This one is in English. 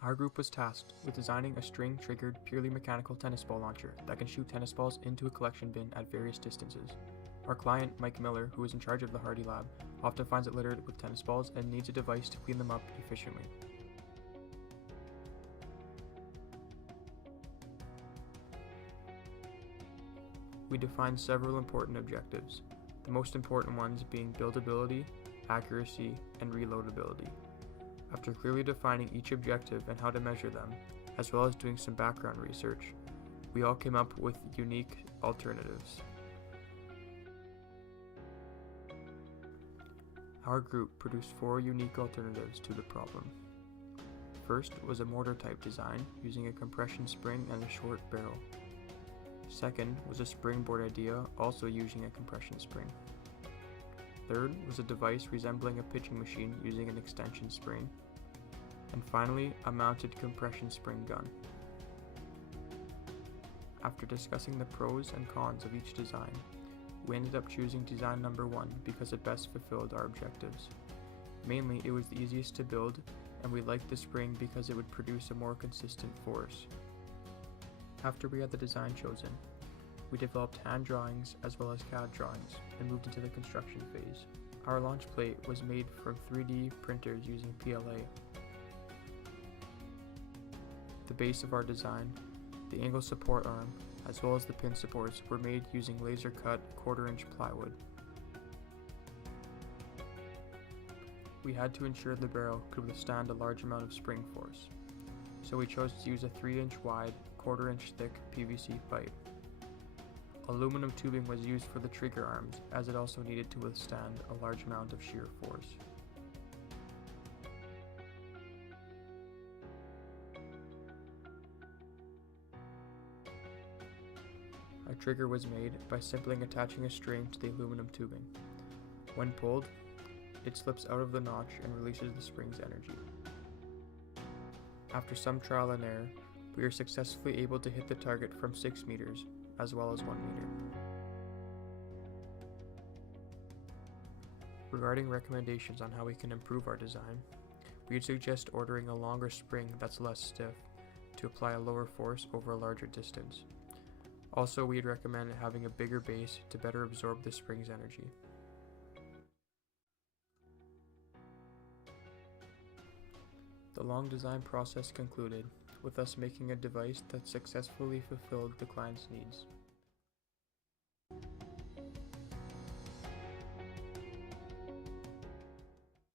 Our group was tasked with designing a string-triggered, purely mechanical tennis ball launcher that can shoot tennis balls into a collection bin at various distances. Our client, Mike Miller, who is in charge of the Hardy Lab, often finds it littered with tennis balls and needs a device to clean them up efficiently. We defined several important objectives, the most important ones being buildability, accuracy, and reloadability. After clearly defining each objective and how to measure them, as well as doing some background research, we all came up with unique alternatives. Our group produced 4 unique alternatives to the problem. First was a mortar type design using a compression spring and a short barrel. Second was a springboard idea, also using a compression spring. Third was a device resembling a pitching machine using an extension spring. And finally, a mounted compression spring gun. After discussing the pros and cons of each design, we ended up choosing design number 1 because it best fulfilled our objectives. Mainly, it was the easiest to build, and we liked the spring because it would produce a more consistent force. After we had the design chosen, we developed hand drawings as well as CAD drawings and moved into the construction phase. Our launch plate was made from 3D printers using PLA. The base of our design, the angle support arm, as well as the pin supports were made using laser cut 1/4-inch plywood. We had to ensure the barrel could withstand a large amount of spring force, so we chose to use a 3-inch wide, 1/4-inch thick PVC pipe. Aluminum tubing was used for the trigger arms as it also needed to withstand a large amount of shear force. Our trigger was made by simply attaching a string to the aluminum tubing. When pulled, it slips out of the notch and releases the spring's energy. After some trial and error, we were successfully able to hit the target from 6 meters, as well as 1 meter. Regarding recommendations on how we can improve our design, we'd suggest ordering a longer spring that's less stiff to apply a lower force over a larger distance. Also, we'd recommend having a bigger base to better absorb the spring's energy. The long design process concluded with us making a device that successfully fulfilled the client's needs.